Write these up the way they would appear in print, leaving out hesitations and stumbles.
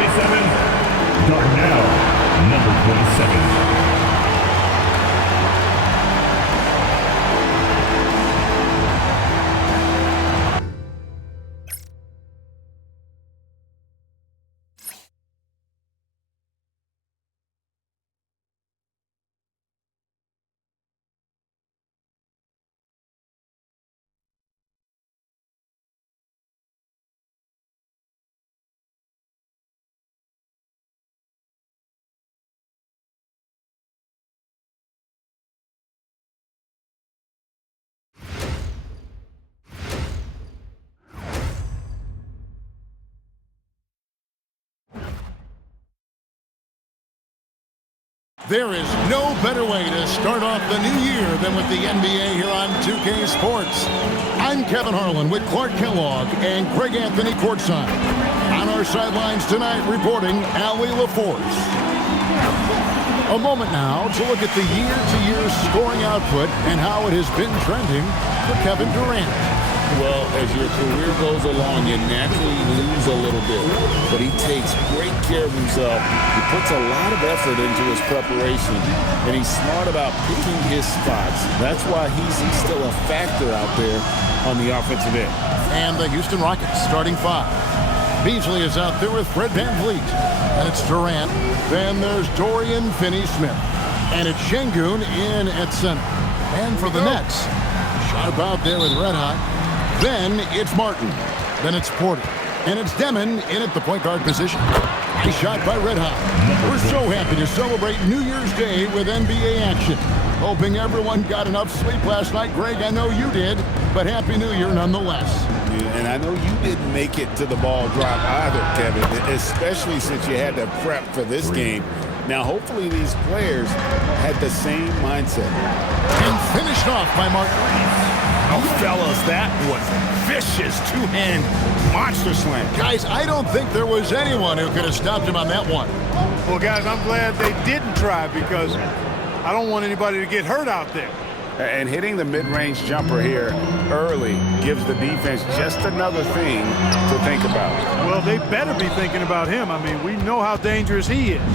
27, Darnell, number 27. There is no better way to start off the new year than with the NBA here on 2K Sports. I'm Kevin Harlan with Clark Kellogg and Greg Anthony courtside. On our sidelines tonight reporting Allie LaForce. A moment now to look at the year-to-year scoring output and how it has been trending for Kevin Durant. Well, as your career goes along, you naturally lose a little bit. But he takes great care of himself. He puts a lot of effort into his preparation. And he's smart about picking his spots. That's why he's still a factor out there on the offensive end. And the Houston Rockets starting five. Beasley is out there with Fred VanVleet. And it's Durant. Then there's Dorian Finney-Smith. And it's Şengün in at center. And for the Nets, sharp out there with Red Hot. Then it's Martin. Then it's Porter. And it's Demon in at the point guard position. Nice shot by Red Hot. We're so happy to celebrate New Year's Day with NBA action. Hoping everyone got enough sleep last night. Greg, I know you did, but Happy New Year nonetheless. Yeah, and I know you didn't make it to the ball drop either, Kevin, especially since you had to prep for this game. Now, hopefully these players had the same mindset. And finished off by Martin. Oh, fellas, that was vicious two-hand monster slam. Guys, I don't think there was anyone who could have stopped him on that one. Well, guys, I'm glad they didn't try because I don't want anybody to get hurt out there. And hitting the mid-range jumper here early gives the defense just another thing to think about. Well, they better be thinking about him. I mean, we know how dangerous he is.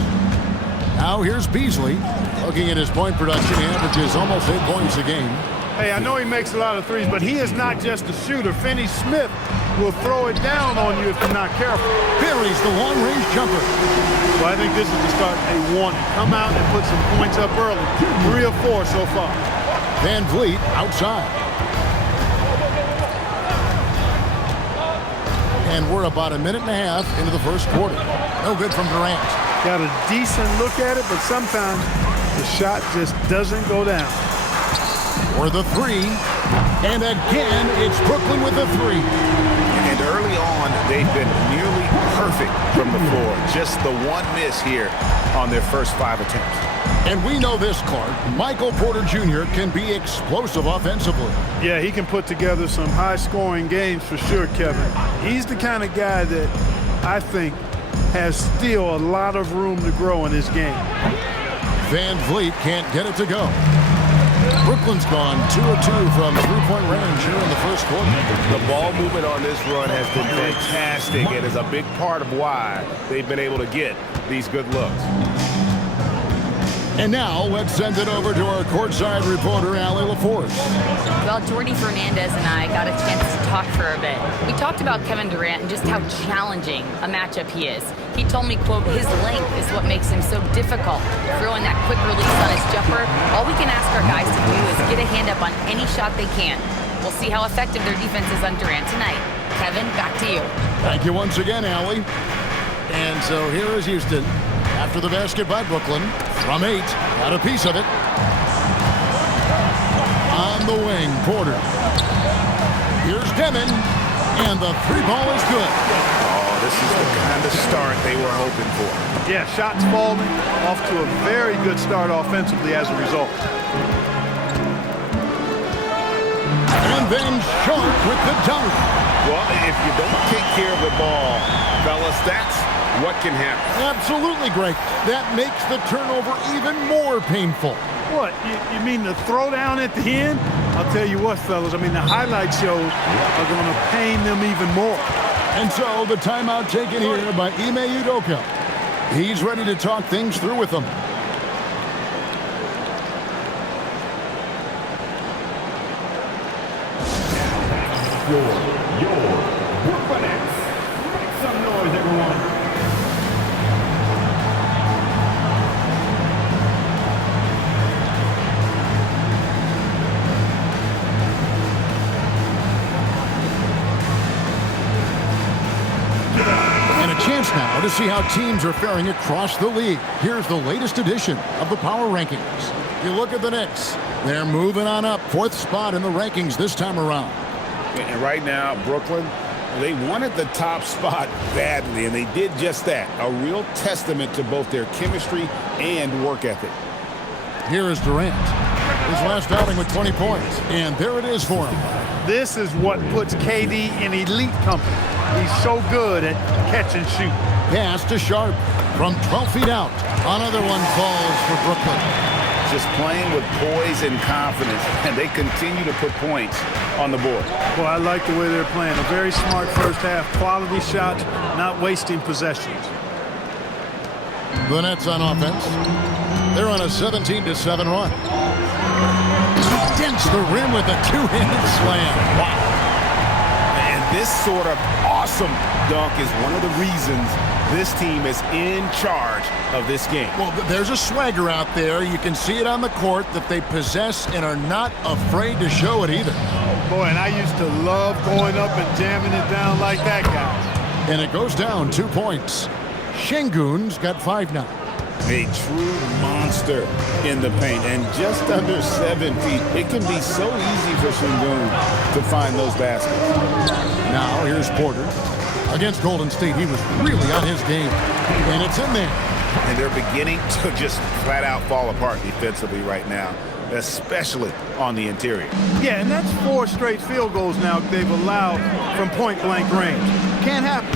Now here's Beasley. Looking at his point production, he averages almost 8 points a game. Hey, I know he makes a lot of threes, but he is not just a shooter. Finney-Smith will throw it down on you if you're not careful. Buries the long-range jumper. So I think this is the start they wanted. Come out and put some points up early. 3 or 4 so far. VanVleet outside. And we're about a minute and a half into the first quarter. No good from Durant. Got a decent look at it, but sometimes the shot just doesn't go down. For the three. And again, it's Brooklyn with a three. And early on, they've been nearly perfect from the floor. Just the one miss here on their first 5 attempts. And we know this, Clark. Michael Porter Jr. can be explosive offensively. Yeah, he can put together some high-scoring games for sure, Kevin. He's the kind of guy that I think has still a lot of room to grow in his game. VanVleet can't get it to go. Brooklyn's gone 2 of 2 from three-point range here in the first quarter. The ball movement on this run has been fantastic and is a big part of why they've been able to get these good looks. And now let's send it over to our courtside reporter, Allie LaForce. Well, Jordy Fernandez and I got a chance to talk for a bit. We talked about Kevin Durant and just how challenging a matchup he is. He told me, quote, his length is what makes him so difficult. Throwing that quick release on his jumper, all we can ask our guys to do is get a hand up on any shot they can. We'll see how effective their defense is on Durant tonight. Kevin, back to you. Thank you once again, Allie. And so here is Houston. After the basket by Brooklyn, from 8, got a piece of it. On the wing, Porter. Here's Demon, and the three ball is good. Oh, this is the kind of start they were hoping for. Yeah, shots falling, off to a very good start offensively as a result. And then Sharp with the dunk. Well, if you don't take care of the ball, fellas, that's what can happen. Absolutely, Greg. That makes the turnover even more painful. What, you mean the throwdown at the end? I'll tell you what, fellas, I mean, the highlight shows are going to pain them even more. And so the timeout taken here by Ime Udoka. He's ready to talk things through with them. Your Brooklyn Nets. Make some noise, everyone. Chance now to see how teams are faring across the league. Here's the latest edition of the Power Rankings. You look at the Knicks. They're moving on up. 4th spot in the rankings this time around. And right now, Brooklyn, they wanted the top spot badly, and they did just that. A real testament to both their chemistry and work ethic. Here is Durant. His last outing with 20 points. And there it is for him. This is what puts KD in elite company. He's so good at catch and shoot. Pass to Sharp from 12 feet out. Another one falls for Brooklyn. Just playing with poise and confidence, and they continue to put points on the board. Well, I like the way they're playing. A very smart first half. Quality shots, not wasting possessions. The Nets on offense. They're on a 17-7 run. Dents the rim with a two-handed slam. Wow. And this sort of awesome dunk is one of the reasons this team is in charge of this game. Well, there's a swagger out there. You can see it on the court that they possess and are not afraid to show it either. Boy, and I used to love going up and jamming it down like that, guys. And it goes down 2 points. Şengün's got 5 now. A true monster in the paint, and just under 7 feet. It can be so easy for Şengün to find those baskets. Now here's Porter. Against Golden State, he was really on his game. And it's in there. And they're beginning to just flat out fall apart defensively right now, especially on the interior. Yeah, and that's 4 straight field goals now they've allowed from point-blank range. Can't happen.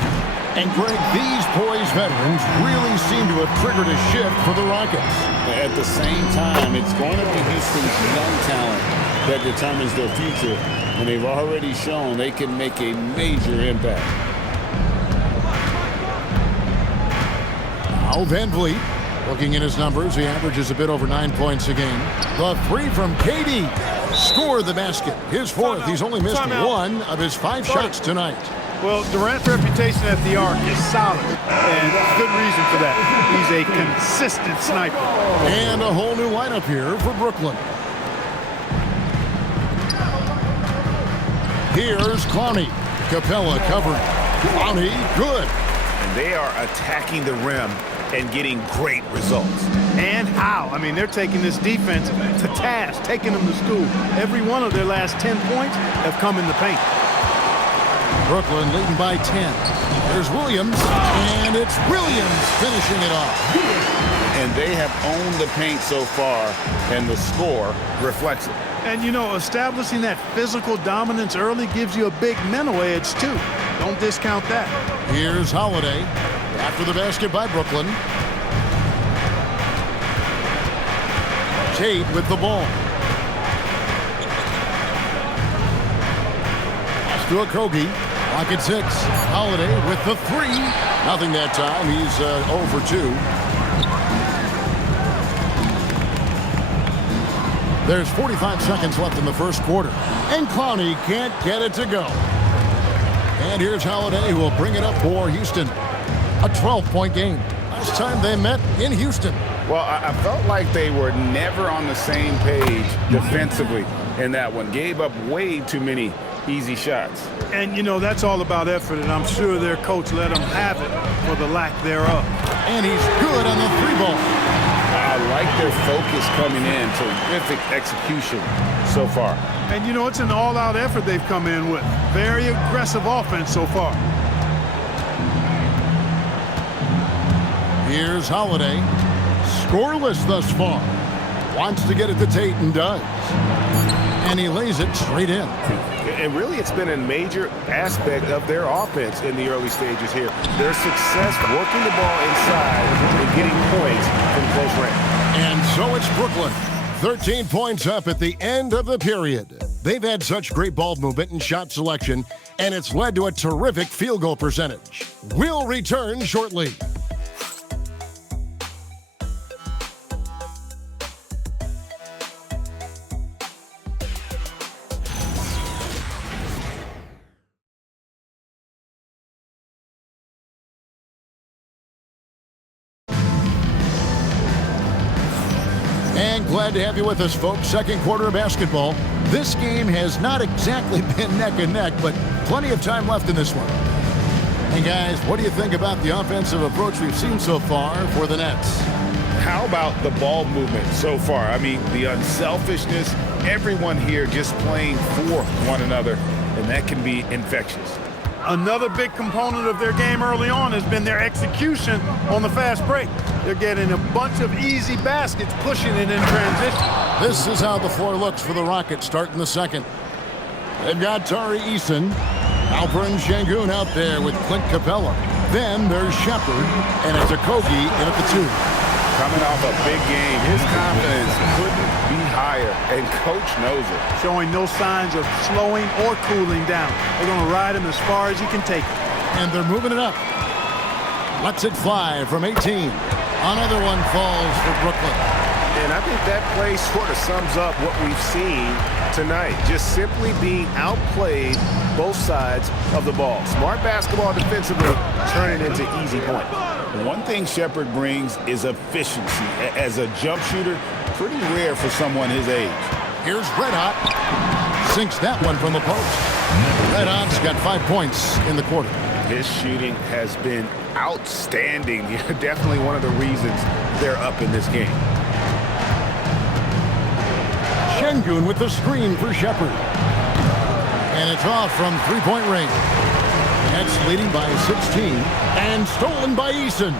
And Greg, these poised veterans really seem to have triggered a shift for the Rockets. At the same time, it's going to be Houston's young talent that determines their future, and they've already shown they can make a major impact. Now Van Vliet, looking at his numbers, he averages a bit over 9 points a game. The 3 from KD scored the basket. His 4th. He's only missed 1 of his 5 shots tonight. Well, Durant's reputation at the arc is solid, and good reason for that. He's a consistent sniper. And a whole new lineup here for Brooklyn. Here's Clowney. Capella covering. Clowney, good. And they are attacking the rim and getting great results. And how? I mean, they're taking this defense to task, taking them to school. Every one of their last 10 points have come in the paint. Brooklyn leading by 10. There's Williams, and it's Williams finishing it off. And they have owned the paint so far, and the score reflects it. And, you know, establishing that physical dominance early gives you a big mental edge, too. Don't discount that. Here's Holiday after the basket by Brooklyn. Tate with the ball. Pass to Okogie. Lock at 6. Holiday with the 3. Nothing that time. He's 0 for 2. There's 45 seconds left in the first quarter. And Clowney can't get it to go. And here's Holiday, who will bring it up for Houston. A 12-point game. Last time they met in Houston. Well, I felt like they were never on the same page defensively in that one. Gave up way too many easy shots. And, you know, that's all about effort, and I'm sure their coach let them have it for the lack thereof. And he's good on the 3 ball. I like their focus coming in. Terrific execution so far. And, you know, it's an all-out effort they've come in with. Very aggressive offense so far. Here's Holiday. Scoreless thus far. Wants to get it to Tate and does. And he lays it straight in. And really, it's been a major aspect of their offense in the early stages here. Their success working the ball inside and getting points from close range. And so it's Brooklyn. 13 points up at the end of the period. They've had such great ball movement and shot selection, and it's led to a terrific field goal percentage. We'll return shortly. And glad to have you with us, folks. Second quarter of basketball. This game has not exactly been neck and neck, but plenty of time left in this one. Hey, guys, what do you think about the offensive approach we've seen so far for the Nets? How about the ball movement so far? I mean, the unselfishness, everyone here just playing for one another, and that can be infectious. Another big component of their game early on has been their execution on the fast break. They're getting a bunch of easy baskets, pushing it in transition. This is how the floor looks for the Rockets starting the second. They've got Tari Eason, Alperen Sengun out there with Clint Capella. Then there's Shepard, and it's Okogie in at the 2. Coming off a big game, his confidence couldn't be higher, and Coach knows it. Showing no signs of slowing or cooling down. They're going to ride him as far as he can take it. And they're moving it up. Lets it fly from 18. Another one falls for Brooklyn. And I think that play sort of sums up what we've seen tonight. Just simply being outplayed both sides of the ball. Smart basketball defensively, turning into easy points. One thing Shepard brings is efficiency. As a jump shooter, pretty rare for someone his age. Here's Red Hot. Sinks that one from the post. Red Hot's got 5 points in the quarter. His shooting has been outstanding. Definitely one of the reasons they're up in this game. Sengun with the screen for Shepard. And it's off from three-point range. Nets leading by 16 and stolen by Eason.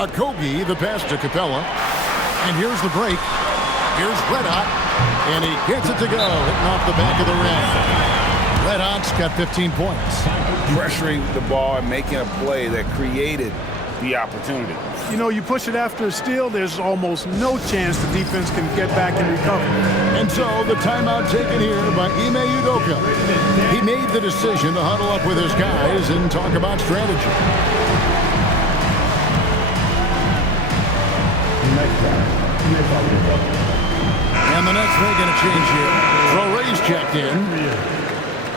Okogie, the pass to Capella. And here's the break. Here's Red Hot. And he gets it to go, hitting off the back of the rim. Red Hot's got 15 points. Pressuring the ball and making a play that created the opportunity. You know, you push it after a steal, there's almost no chance the defense can get back and recover. And so the timeout taken here by Ime Udoka. He made the decision to huddle up with his guys and talk about strategy. And the Nets making a change here. Traore's checked in.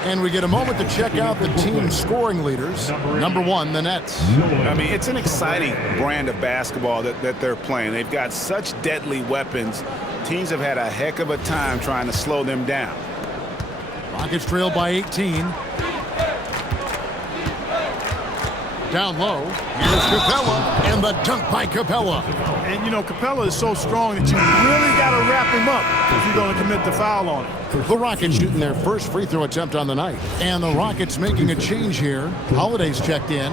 And we get a moment to check out the team scoring leaders. Number 1, the Nets. I mean, it's an exciting brand of basketball that they're playing. They've got such deadly weapons. Teams have had a heck of a time trying to slow them down. Rockets trail by 18. Down low. Here's Capella, and the dunk by Capella. And, you know, Capella is so strong that you really got to wrap him up if you're going to commit the foul on him. The Rockets shooting their first free throw attempt on the night. And the Rockets making a change here. Holiday's checked in.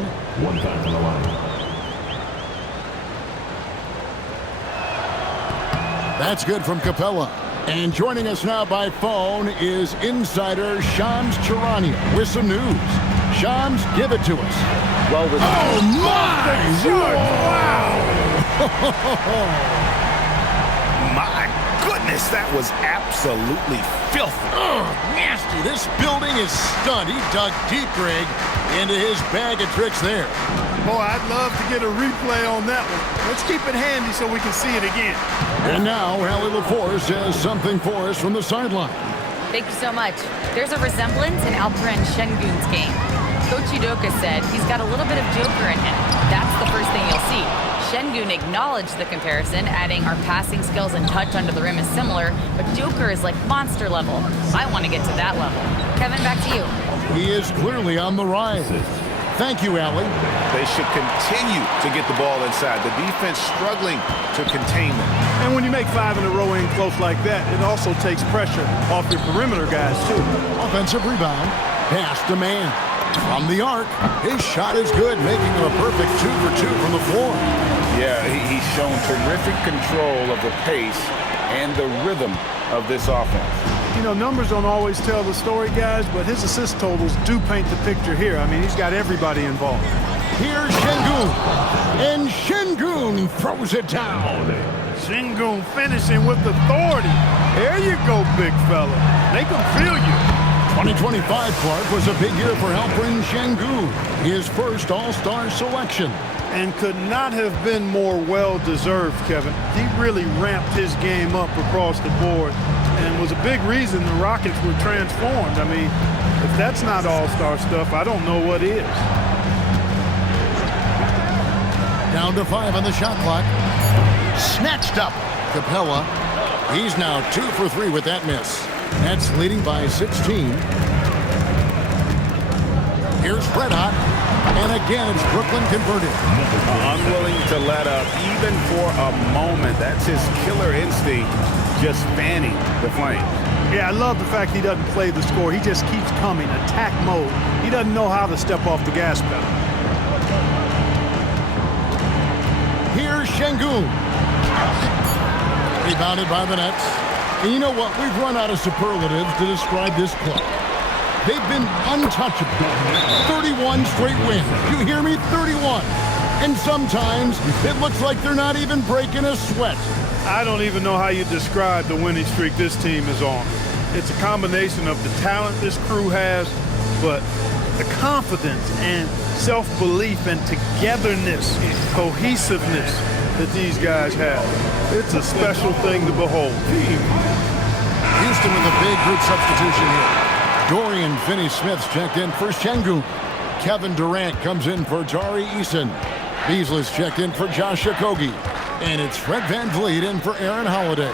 That's good from Capella. And joining us now by phone is insider Shams Charania with some news. Shams, give it to us. Well, oh, my! Wow! My goodness, that was absolutely filthy. Nasty. This building is stunned. He dug deep, Greg, into his bag of tricks there. Boy, I'd love to get a replay on that one. Let's keep it handy so we can see it again. And now, Hallie LaForce has something for us from the sideline. Thank you so much. There's a resemblance in Alperen Sengun's game. Coach Udoka said he's got a little bit of Joker in him. That's the first thing you'll see. Sengun acknowledged the comparison, adding our passing skills and touch under the rim is similar, but Joker is like monster level. I want to get to that level. Kevin, back to you. He is clearly on the rise. Thank you, Allie. They should continue to get the ball inside. The defense struggling to contain them. And when you make 5 in a row in close like that, it also takes pressure off your perimeter guys, too. Offensive rebound. Pass to man. From the arc, his shot is good, making him a perfect 2 for 2 from the floor. Yeah, he's shown terrific control of the pace and the rhythm of this offense. You know, numbers don't always tell the story, guys, but his assist totals do paint the picture here. I mean, he's got everybody involved. Here's Şengün. And Şengün throws it down. Şengün finishing with authority. There you go, big fella. They can feel you. 2025, Clark, was a big year for Alperen Şengün. His first All-Star selection. And could not have been more well-deserved, Kevin. He really ramped his game up across the board and was a big reason the Rockets were transformed. I mean, if that's not all-star stuff, I don't know what is. Down to 5 on the shot clock. Snatched up. Capella. He's now 2 for 3 with that miss. Nets leading by 16. Here's Fred Hot. And again, it's Brooklyn converted. Unwilling to let up even for a moment. That's his killer instinct, just fanning the flames. Yeah, I love the fact he doesn't play the score. He just keeps coming, attack mode. He doesn't know how to step off the gas pedal. Here's Şengün. Rebounded by the Nets. And you know what? We've run out of superlatives to describe this club. They've been untouchable. 31 straight wins. You hear me? 31. And sometimes it looks like they're not even breaking a sweat. I don't even know how you describe the winning streak this team is on. It's a combination of the talent this crew has, but the confidence and self-belief and togetherness, cohesiveness that these guys have. It's a special thing to behold. Houston with a big group substitution here. Dorian Finney-Smith's checked in for Şengün. Kevin Durant comes in for Tari Eason. Beasley's checked in for Josh Okogie. And it's Fred VanVleet in for Aaron Holiday.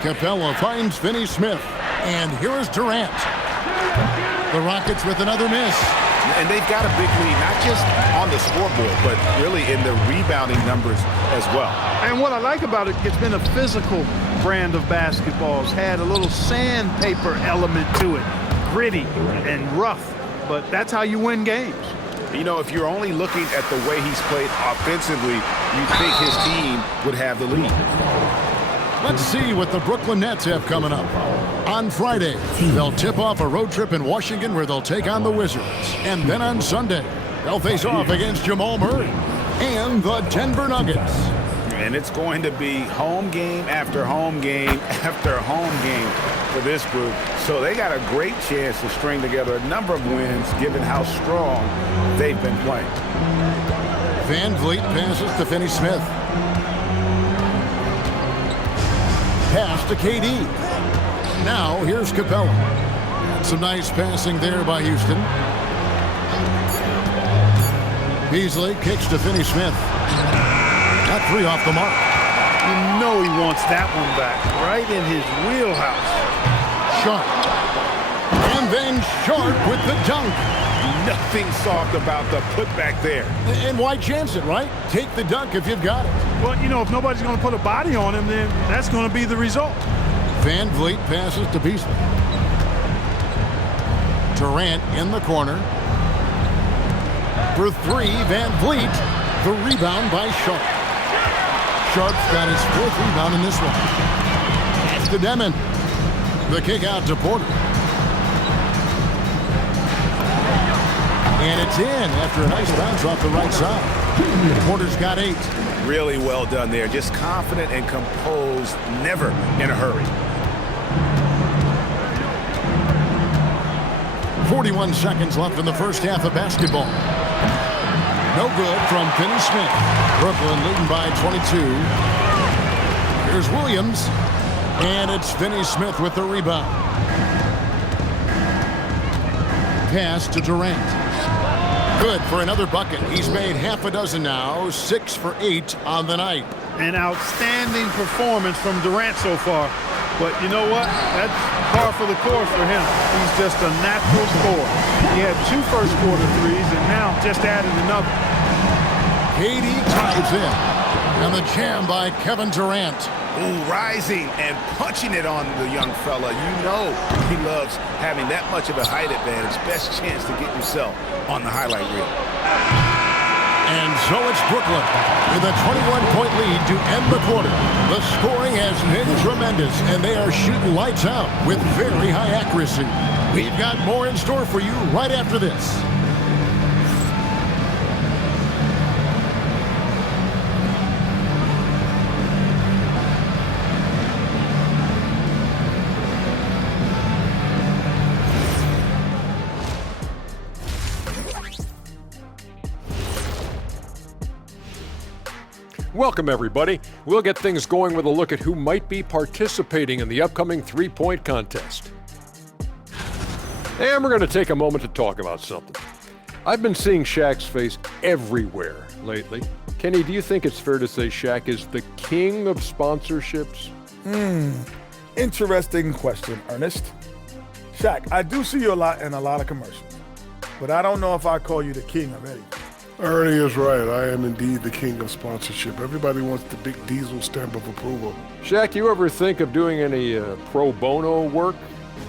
Capella finds Finney-Smith. And here is Durant. The Rockets with another miss. And they've got a big lead, not just on the scoreboard, but really in the rebounding numbers as well. And what I like about it, it's been a physical brand of basketball. It's had a little sandpaper element to it. Gritty and rough, but that's how you win games. You know, if you're only looking at the way he's played offensively, you'd think his team would have the lead. Let's see what the Brooklyn Nets have coming up. On Friday, they'll tip off a road trip in Washington where they'll take on the Wizards. And then on Sunday, they'll face off against Jamal Murray and the Denver Nuggets. And it's going to be home game after home game after home game for this group. So they got a great chance to string together a number of wins given how strong they've been playing. VanVleet passes to Finney-Smith. Pass to KD. Now here's Capella. Some nice passing there by Houston. Beasley kicks to Finney-Smith. That 3 off the mark. You know he wants that one back, right in his wheelhouse. Sharp. And then Sharp with the dunk. Nothing soft about the putback there. And why chance it, right? Take the dunk if you've got it. Well, you know, if nobody's going to put a body on him, then that's going to be the result. VanVleet passes to Beasley. Durant in the corner. For 3, VanVleet. The rebound by Sharp. Sharp's got his 4th rebound in this one. Pass to Demon. The kick out to Porter. And it's in after a nice bounce off the right side. Porter's got 8. Really well done there. Just confident and composed, never in a hurry. 41 seconds left in the first half of basketball. No good from Finney-Smith. Brooklyn leading by 22. Here's Williams. And it's Finney-Smith with the rebound. Pass to Durant. Good for another bucket. He's made half a dozen now. 6 for 8 on the night. An outstanding performance from Durant so far. But you know what? That's par for the course for him. He's just a natural scorer. He had 2 first-quarter threes and now just added another. KD ties in. And the jam by Kevin Durant. Ooh, rising and punching it on the young fella. You know he loves having that much of a height advantage. Best chance to get himself on the highlight reel. And so it's Brooklyn with a 21-point lead to end the quarter. The scoring has been tremendous, and they are shooting lights out with very high accuracy. We've got more in store for you right after this. Welcome, everybody. We'll get things going with a look at who might be participating in the upcoming three-point contest. And we're going to take a moment to talk about something. I've been seeing Shaq's face everywhere lately. Kenny, do you think it's fair to say Shaq is the king of sponsorships? Interesting question, Ernest. Shaq, I do see you a lot in a lot of commercials, but I don't know if I call you the king of anything. Ernie is right. I am indeed the king of sponsorship. Everybody wants the big diesel stamp of approval. Shaq, you ever think of doing any pro bono work?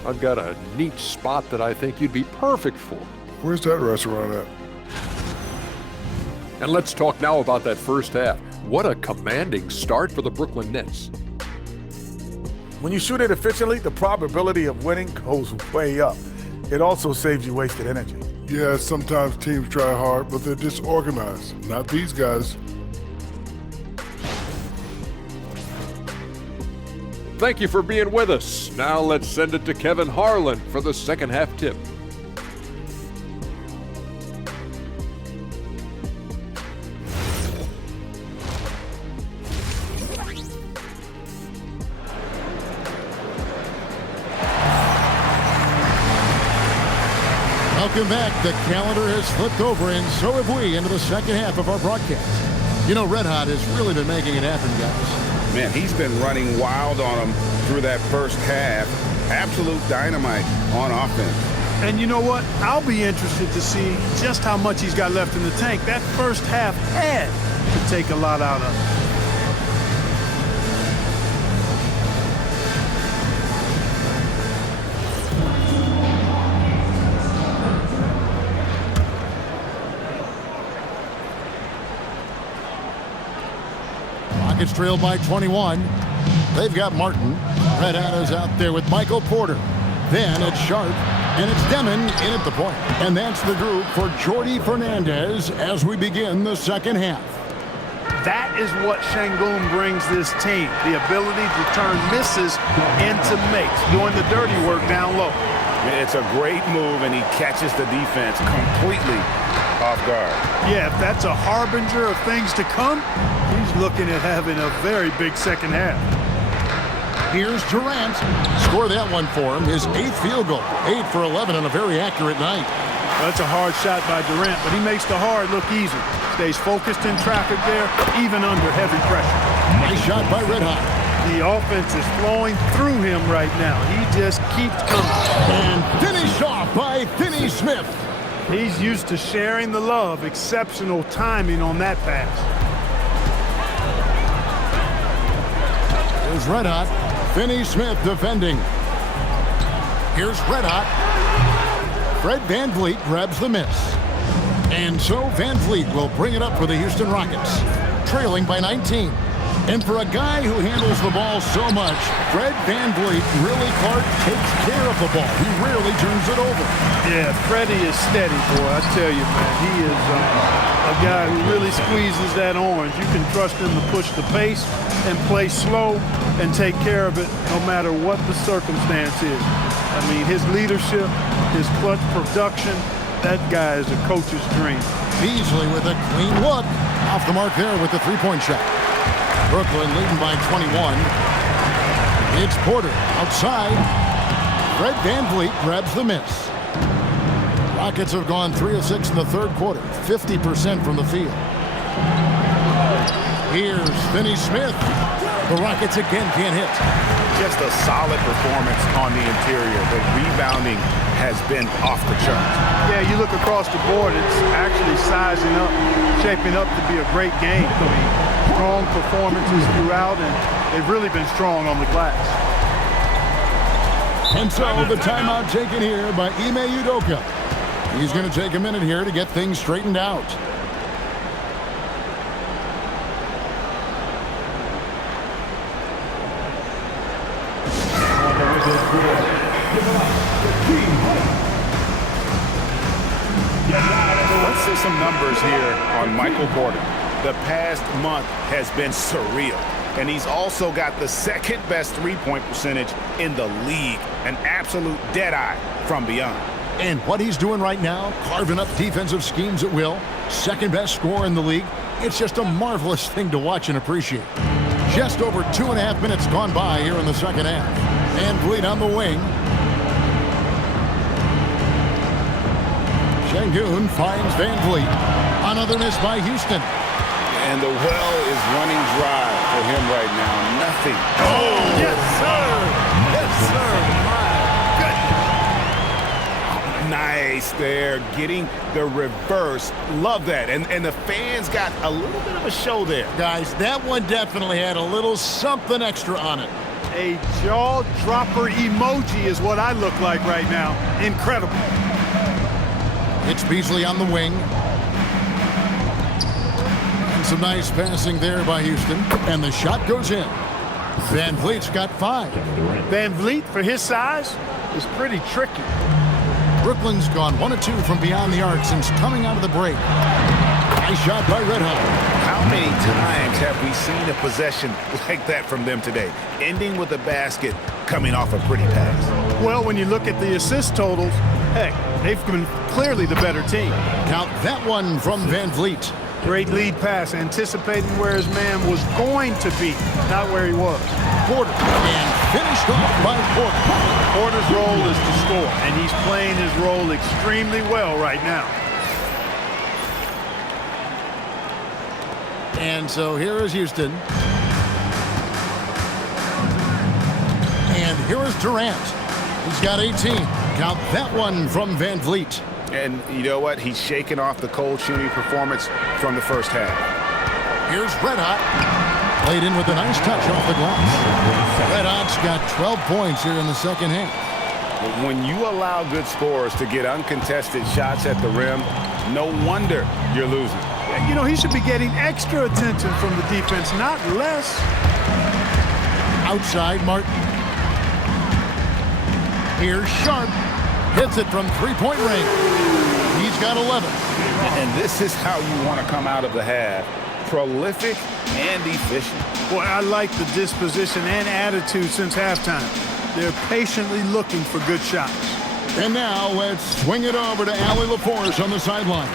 I've got a neat spot that I think you'd be perfect for. Where's that restaurant at? And let's talk now about that first half. What a commanding start for the Brooklyn Nets. When you shoot it efficiently, the probability of winning goes way up. It also saves you wasted energy. Yeah, sometimes teams try hard, but they're disorganized. Not these guys. Thank you for being with us. Now let's send it to Kevin Harlan for the second half tip. Welcome back. The calendar has flipped over, and so have we, into the second half of our broadcast. You know, Red Hot has really been making it happen, guys. Man, he's been running wild on them through that first half. Absolute dynamite on offense. And you know what? I'll be interested to see just how much he's got left in the tank. That first half had to take a lot out of him. Rockets trailed by 21. They've got Martin. Red Hot is out there with Michael Porter. Then it's Sharp, and it's Demon in at the point. And that's the group for Jordi Fernandez as we begin the second half. That is what Şengün brings this team, the ability to turn misses into makes, doing the dirty work down low. It's a great move, and he catches the defense completely off guard. Yeah, if that's a harbinger of things to come, he's looking at having a very big second half. Here's Durant. Score that one for him. His 8th field goal. 8 for 11 on a very accurate night. Well, that's a hard shot by Durant, but he makes the hard look easy. Stays focused in traffic there, even under heavy pressure. Nice shot by Red Hot. The offense is flowing through him right now. He just keeps coming. And finished off by Finney Smith. He's used to sharing the love. Exceptional timing on that pass. Here's Red Hot. Finney Smith defending. Here's Red Hot. Fred VanVleet grabs the miss. And so VanVleet will bring it up for the Houston Rockets, trailing by 19. And for a guy who handles the ball so much, Fred VanVleet really, Clark, takes care of the ball. He rarely turns it over. Yeah, Freddie is steady, boy. I tell you, man, he is a guy who really squeezes that orange. You can trust him to push the pace and play slow and take care of it no matter what the circumstance is. I mean, his leadership, his clutch production, that guy is a coach's dream. Beasley with a clean look. Off the mark there with the three-point shot. Brooklyn leading by 21. It's Porter outside. Fred VanVleet grabs the miss. Rockets have gone 3 of 6 in the third quarter, 50% from the field. Here's Finney Smith. The Rockets again can't hit. Just a solid performance on the interior. The rebounding has been off the charts. Yeah, you look across the board, it's actually sizing up, shaping up to be a great game. I mean, strong performances throughout, and they've really been strong on the glass. And so the timeout taken here by Ime Udoka. He's going to take a minute here to get things straightened out. Let's see some numbers here on Michael Porter. The past month has been surreal, and he's also got the second best three-point percentage in the league. An absolute dead-eye from beyond. And what he's doing right now, carving up defensive schemes at will, second best scorer in the league. It's just a marvelous thing to watch and appreciate. Just over 2.5 minutes gone by here in the second half. Van Vliet on the wing. Şengün finds Van Vliet. Another miss by Houston. And the well is running dry for him right now. Nothing. Oh, yes, sir. Yes, sir. My Nice there, getting the reverse. Love that. And the fans got a little bit of a show there. Guys, that one definitely had a little something extra on it. A jaw-dropper emoji is what I look like right now. Incredible. It's Beasley on the wing. And some nice passing there by Houston. And the shot goes in. Van Vliet's got 5. Van Vliet, for his size, is pretty tricky. Brooklyn's gone 1 of 2 from beyond the arc since coming out of the break. Nice shot by Red Hot. How many times have we seen a possession like that from them today? Ending with a basket, coming off a pretty pass. Well, when you look at the assist totals, heck, they've been clearly the better team. Count that one from Van Vliet. Great lead pass, anticipating where his man was going to be, not where he was. Porter, and finished off by Porter. Porter's role is to score, and he's playing his role extremely well right now. And so here is Houston. And here is Durant. He's got 18. Count that one from Van Vliet. And you know what? He's shaking off the cold shooting performance from the first half. Here's Red Hot. Played in with a nice touch off the glass. Red Hot's got 12 points here in the second half. When you allow good scorers to get uncontested shots at the rim, no wonder you're losing. You know, he should be getting extra attention from the defense, not less. Outside, Martin. Here's Sharp. Hits it from three-point range. He's got 11. And this is how you want to come out of the half. Prolific and efficient. Boy, I like the disposition and attitude since halftime. They're patiently looking for good shots. And now let's swing it over to Allie LaForce on the sideline.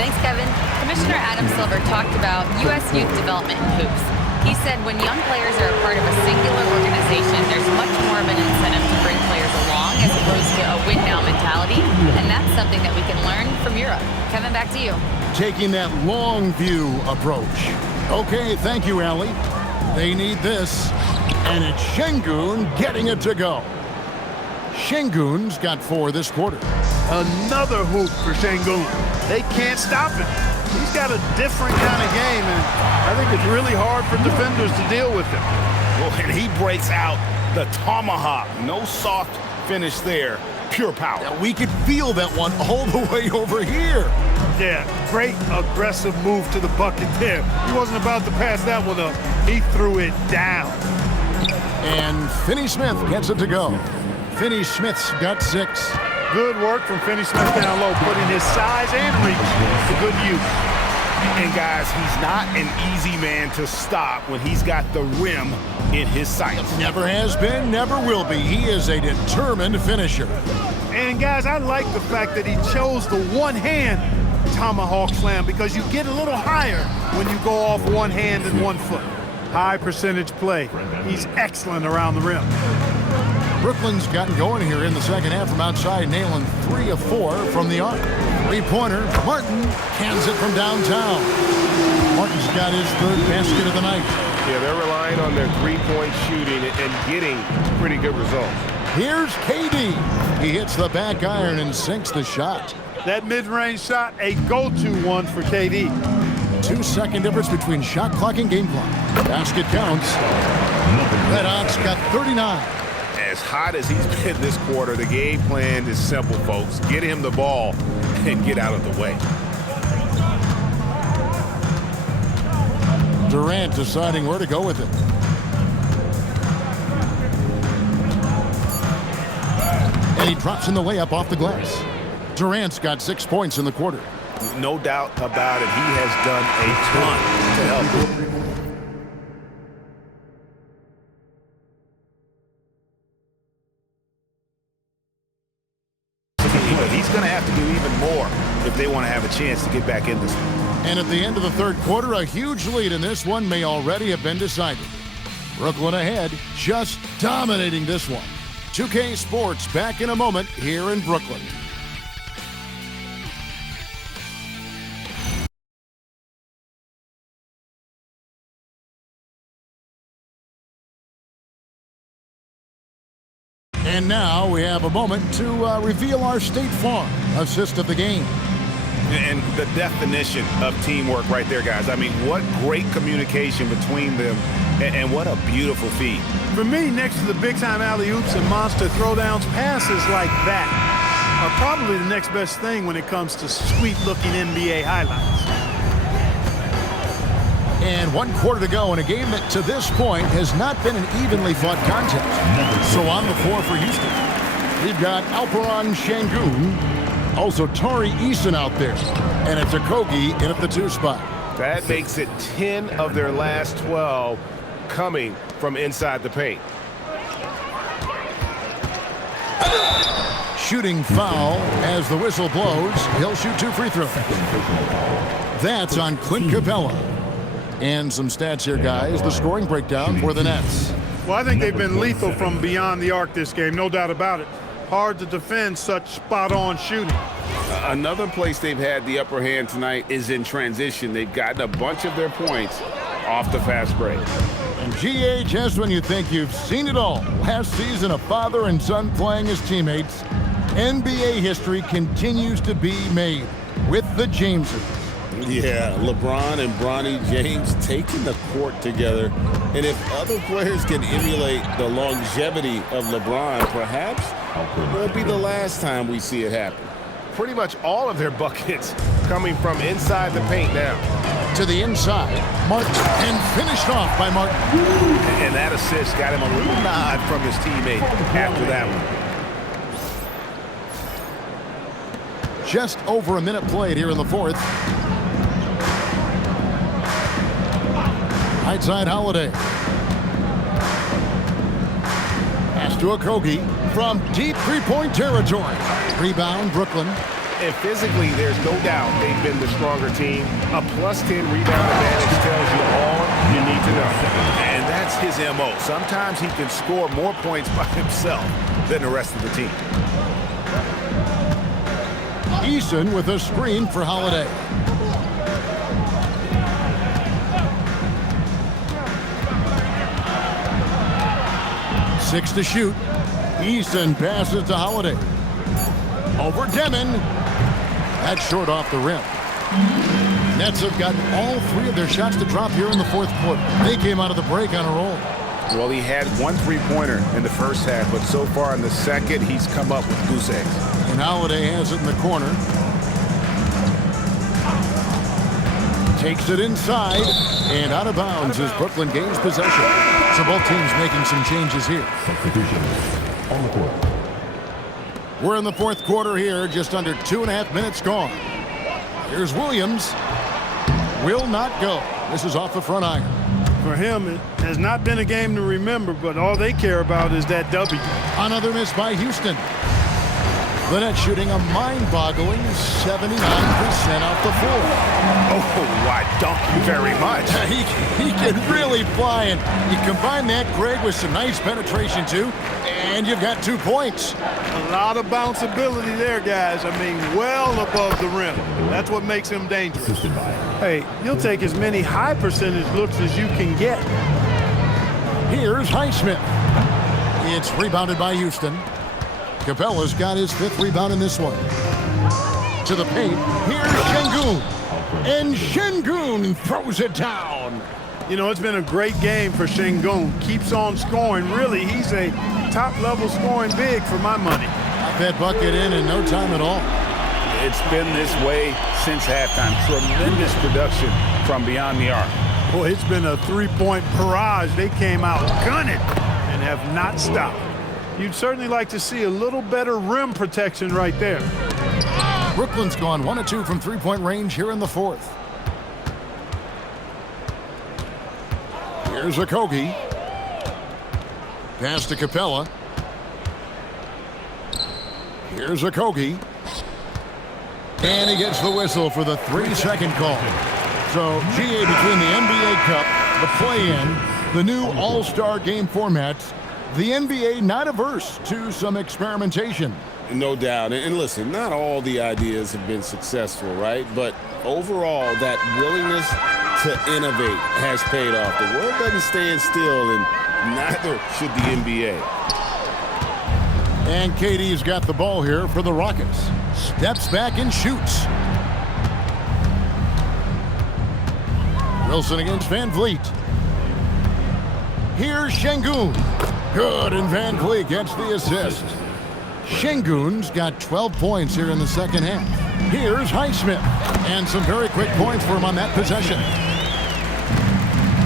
Thanks, Kevin. Commissioner Adam Silver talked about U.S. youth development in hoops. He said when young players are a part of a singular organization, there's much more of an incentive to bring players along as opposed to a win-now mentality, and that's something that we can learn from Europe. Kevin, back to you. Taking that long view approach. Okay, thank you, Allie. They need this, and it's Şengün getting it to go. Şengün's got 4 this quarter. Another hoop for Şengün. They can't stop him. He's got a different kind of game, and I think it's really hard for defenders to deal with him. Well, and he breaks out the tomahawk. No soft finish there. Pure power. Now, we could feel that one all the way over here. Yeah, great aggressive move to the bucket there. He wasn't about to pass that one up. He threw it down. And Finney Smith gets it to go. Finney Smith's got 6. Good work from Finney Smith down low, putting his size and reach to good use. And guys, he's not an easy man to stop when he's got the rim in his sights. Never has been, never will be. He is a determined finisher. And guys, I like the fact that he chose the one-hand tomahawk slam because you get a little higher when you go off one hand and 1 foot. High percentage play. He's excellent around the rim. Brooklyn's gotten going here in the second half from outside, nailing 3 of 4 from the arc. Three-pointer, Martin cans it from downtown. Martin's got his 3rd basket of the night. Yeah, they're relying on their three-point shooting and getting pretty good results. Here's KD. He hits the back iron and sinks the shot. That mid-range shot, a go-to one for KD. 2-second difference between shot clock and game clock. Basket counts. Red Hot's got 39. As hot as he's been this quarter, the game plan is simple, folks. Get him the ball and get out of the way. Durant deciding where to go with it. And he drops in the layup off the glass. Durant's got 6 points in the quarter. No doubt about it. He has done a ton to help. He's going to have to do even more if they want to have a chance. chance to get back in this one. And at the end of the third quarter, a huge lead in this one may already have been decided. Brooklyn ahead, just dominating this one. 2K Sports back in a moment here in Brooklyn. And now we have a moment to reveal our State Farm assist of the game. And the definition of teamwork right there, guys. I mean, what great communication between them, and what a beautiful feed. For me, next to the big-time alley-oops and monster throwdowns, passes like that are probably the next best thing when it comes to sweet-looking NBA highlights. And 1 quarter to go in a game that to this point has not been an evenly fought contest. So on the floor for Houston, we've got Alperen Şengün, also Tari Eason out there, and it's Okogie in at the 2 spot. That makes it 10 of their last 12 coming from inside the paint. Shooting foul as the whistle blows. He'll shoot 2 free throws. That's on Clint Capella. And some stats here, guys. The scoring breakdown for the Nets. Well, I think they've been lethal from beyond the arc this game, no doubt about it. Hard to defend such spot-on shooting. Another place they've had the upper hand tonight is in transition. They've gotten a bunch of their points off the fast break. And GA, just when you think you've seen it all, last season a father and son playing as teammates, NBA history continues to be made with the Jameses. Yeah, LeBron and Bronny James taking the court together. And if other players can emulate the longevity of LeBron, perhaps it won't be the last time we see it happen. Pretty much all of their buckets coming from inside the paint now. To the inside, Martin, and finished off by Martin. And that assist got him a little nod from his teammate after that one. Just over a minute played here in the fourth. Right side Holiday. Pass to Okogie from deep three-point territory. Rebound, Brooklyn. And physically, there's no doubt they've been the stronger team. A +10 rebound advantage tells you all you need to know. And that's his MO. Sometimes he can score more points by himself than the rest of the team. Eason with a screen for Holiday. Six to shoot. Eason passes to Holiday. Over Demon. That's short off the rim. Nets have gotten all 3 of their shots to drop here in the fourth quarter. They came out of the break on a roll. Well, he had 1 3-pointer in the first half, but so far in the second, he's come up with goose eggs. And Holiday has it in the corner. Takes it inside, and out of bounds as Brooklyn gains possession. So both teams making some changes here. On the court. We're in the fourth quarter here, just under 2.5 minutes gone. Here's Williams. Will not go. This is off the front iron. For him, it has not been a game to remember, but all they care about is that W. Another miss by Houston. The Nets shooting a mind-boggling 79% off the floor. Oh, why, thank you very much. He can really fly, and you combine that, Greg, with some nice penetration, too, and you've got 2 points. A lot of bounceability there, guys. I mean, well above the rim. That's what makes him dangerous. Hey, you'll take as many high-percentage looks as you can get. Here's Highsmith. It's rebounded by Houston. Capella's got his 5th rebound in this one. To the paint. Here's Şengün. And Şengün throws it down. You know, it's been a great game for Şengün. Keeps on scoring. Really, he's a top-level scoring big for my money. Got that bucket in no time at all. It's been this way since halftime. Tremendous production from beyond the arc. Boy, it's been a 3-point barrage. They came out gunning and have not stopped. You'd certainly like to see a little better rim protection right there. Brooklyn's gone 1 of 2 from 3-point range here in the fourth. Here's Okogie. Pass to Capella. Here's Okogie. And he gets the whistle for the 3-second call. So, GA, between the NBA Cup, the play-in, the new All-Star game formats, the NBA not averse to some experimentation. No doubt. And listen, not all the ideas have been successful, right? But overall, that willingness to innovate has paid off. The world doesn't stand still, and neither should the NBA. And KD's got the ball here for the Rockets. Steps back and shoots. Wilson against Van Vliet. Here's Şengün. Good, and Van Vliet gets the assist. Şengün's got 12 points here in the second half. Here's Highsmith. And some very quick points for him on that possession.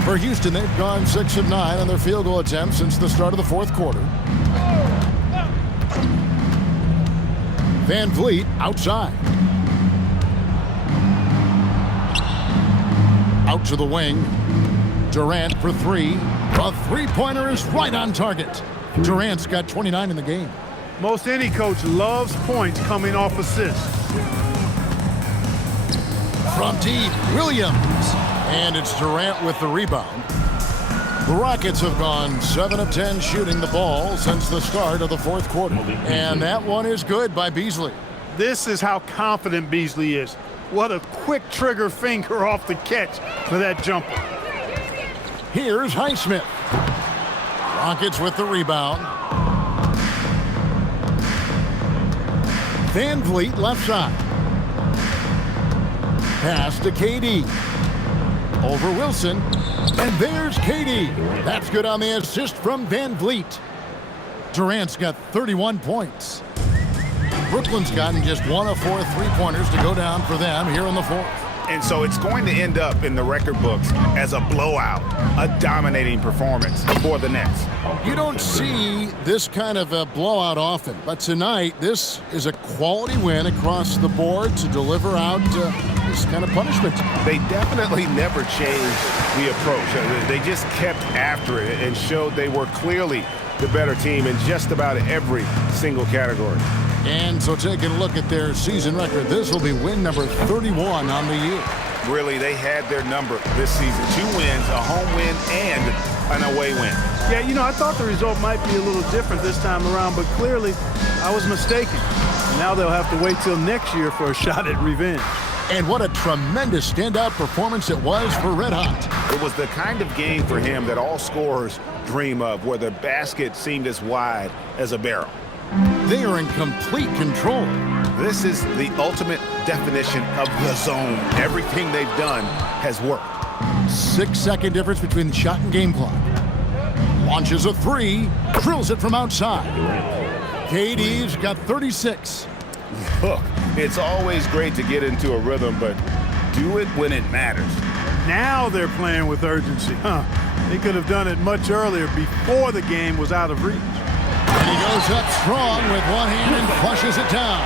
For Houston, they've gone 6 of 9 on their field goal attempts since the start of the fourth quarter. Van Vliet outside. Out to the wing. Durant for 3. A three-pointer is right on target. Durant's got 29 in the game. Most any coach loves points coming off assists. From deep, Williams. And it's Durant with the rebound. The Rockets have gone 7 of 10 shooting the ball since the start of the fourth quarter. And that one is good by Beasley. This is how confident Beasley is. What a quick trigger finger off the catch for that jumper. Here's Highsmith. Rockets with the rebound. Van Vliet left side. Pass to KD. Over Wilson. And there's KD. That's good on the assist from Van Vliet. Durant's got 31 points. Brooklyn's gotten just 1 of 4 three-pointers to go down for them here in the fourth. And so it's going to end up in the record books as a blowout, a dominating performance for the Nets. You don't see this kind of a blowout often, but tonight this is a quality win across the board to deliver out this kind of punishment. They definitely never changed the approach. They just kept after it and showed they were clearly the better team in just about every single category. And so taking a look at their season record, this will be win number 31 on the year. Really, they had their number this season. 2 wins, a home win, and an away win. Yeah, you know, I thought the result might be a little different this time around, but clearly I was mistaken. Now they'll have to wait till next year for a shot at revenge. And what a tremendous standout performance it was for Red Hot. It was the kind of game for him that all scorers dream of, where the basket seemed as wide as a barrel. They are in complete control. This is the ultimate definition of the zone. Everything they've done has worked. 6-second difference between the shot and game clock. Launches a 3, drills it from outside. KD's got 36. Look, it's always great to get into a rhythm, but do it when it matters. Now they're playing with urgency, huh? They could have done it much earlier before the game was out of reach. And he goes up strong with one hand and flushes it down.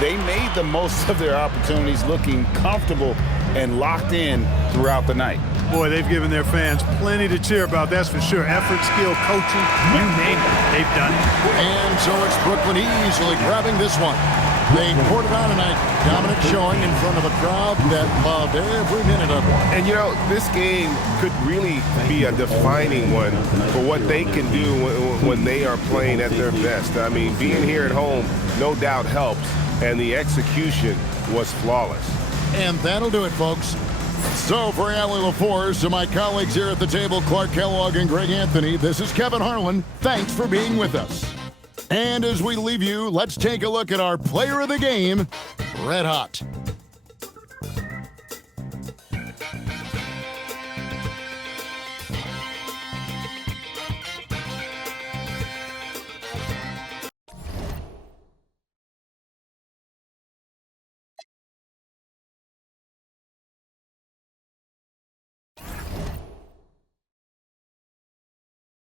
They made the most of their opportunities, looking comfortable and locked in throughout the night. Boy, they've given their fans plenty to cheer about, that's for sure. Effort, skill, coaching, you name it, they've done it. And so it's Brooklyn easily grabbing this one. They poured it on tonight, dominant showing in front of a crowd that loved every minute of it. And you know, this game could really be a defining one for what they can do when they are playing at their best. I mean, being here at home no doubt helps, and the execution was flawless. And that'll do it, folks. So for Allie LaForce, to my colleagues here at the table, Clark Kellogg and Greg Anthony, this is Kevin Harlan. Thanks for being with us. And as we leave you, let's take a look at our player of the game, Red Hot.